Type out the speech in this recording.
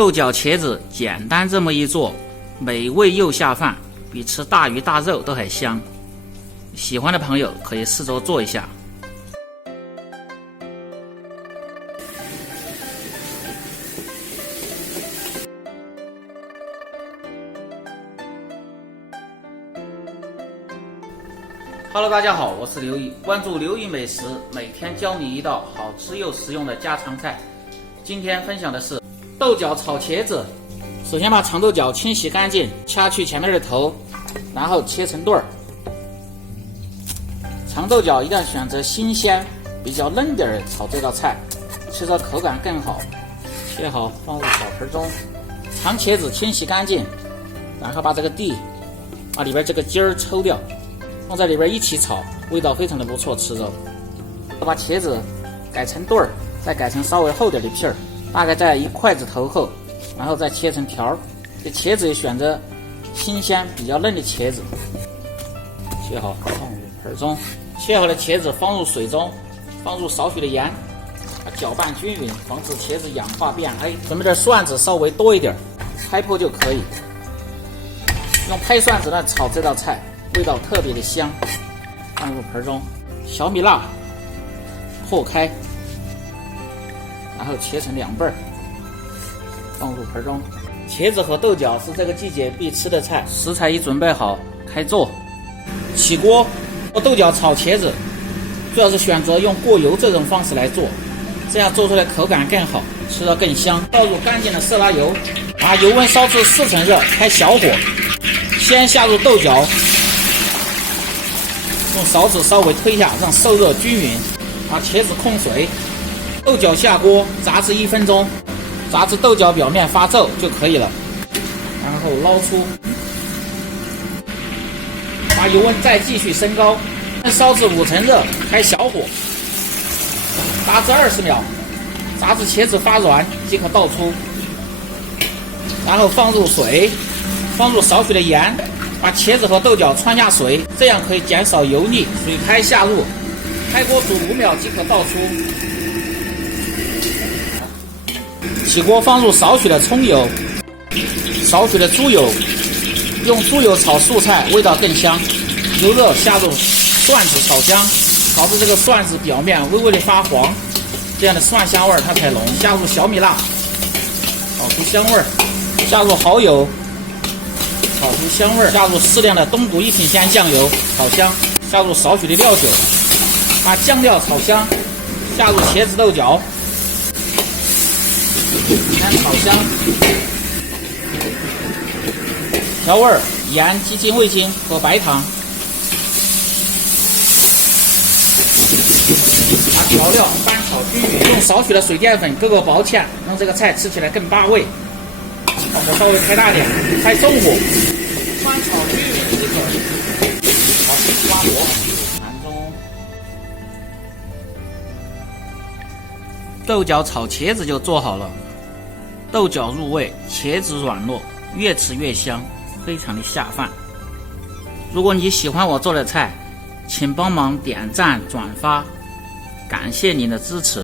豆角茄子简单这么一做，美味又下饭，比吃大鱼大肉都还香。喜欢的朋友可以试着做一下。Hello， 大家好，我是刘毅，关注刘毅美食，每天教你一道好吃又实用的家常菜。今天分享的是豆角炒茄子。首先把长豆角清洗干净，掐去前面的头，然后切成段儿。长豆角一定要选择新鲜、比较嫩点儿炒这道菜，吃着口感更好。切好放入小盆中。长茄子清洗干净，然后把这个蒂，把里边这个筋儿抽掉，放在里边一起炒，味道非常的不错，吃着。把茄子改成段儿，再改成稍微厚点的片儿，大概在1筷子头厚，然后再切成条儿。这茄子也选择新鲜比较嫩的茄子。切好放入盆中，切好的茄子放入水中，放入少许的盐，搅拌均匀，防止茄子氧化变黑。准备点蒜子稍微多一点，拍破就可以。用拍蒜子呢炒这道菜，味道特别的香。放入盆中，小米辣破开，然后切成2瓣儿，放入盆中。茄子和豆角是这个季节必吃的菜，食材已准备好，开做。起锅，豆角炒茄子，主要是选择用过油这种方式来做，这样做出来口感更好，吃得更香。倒入干净的色拉油，把油温烧至4成热，开小火。先下入豆角，用勺子稍微推下，让受热均匀。把茄子控水，豆角下锅炸至1分钟，炸至豆角表面发皱就可以了。然后捞出，把油温再继续升高，烧至5成热，开小火，炸至20秒，炸至茄子发软即可倒出。然后放入水，放入少许的盐，把茄子和豆角汆下水，这样可以减少油腻。水开下入，开锅煮5秒即可倒出。起锅放入少许的葱油，少许的猪油，用猪油炒素菜味道更香。油热下入蒜子炒香，炒至这个蒜子表面微微的发黄，这样的蒜香味它才浓。下入小米辣，炒出香味。下入蚝油，炒出香味。下入适量的东谷一品鲜酱油，炒香。下入少许的料酒，把酱料炒香。下入茄子豆角，先炒香。调味盐、鸡精、味精和白糖。把调料翻炒均匀，用少许的水淀粉勾勾薄芡，让这个菜吃起来更拔味。火稍微开大点，开中火，翻炒均匀即可。好，关火，盘中。豆角炒茄子就做好了，豆角入味，茄子软糯，越吃越香，非常的下饭。如果你喜欢我做的菜，请帮忙点赞转发，感谢您的支持。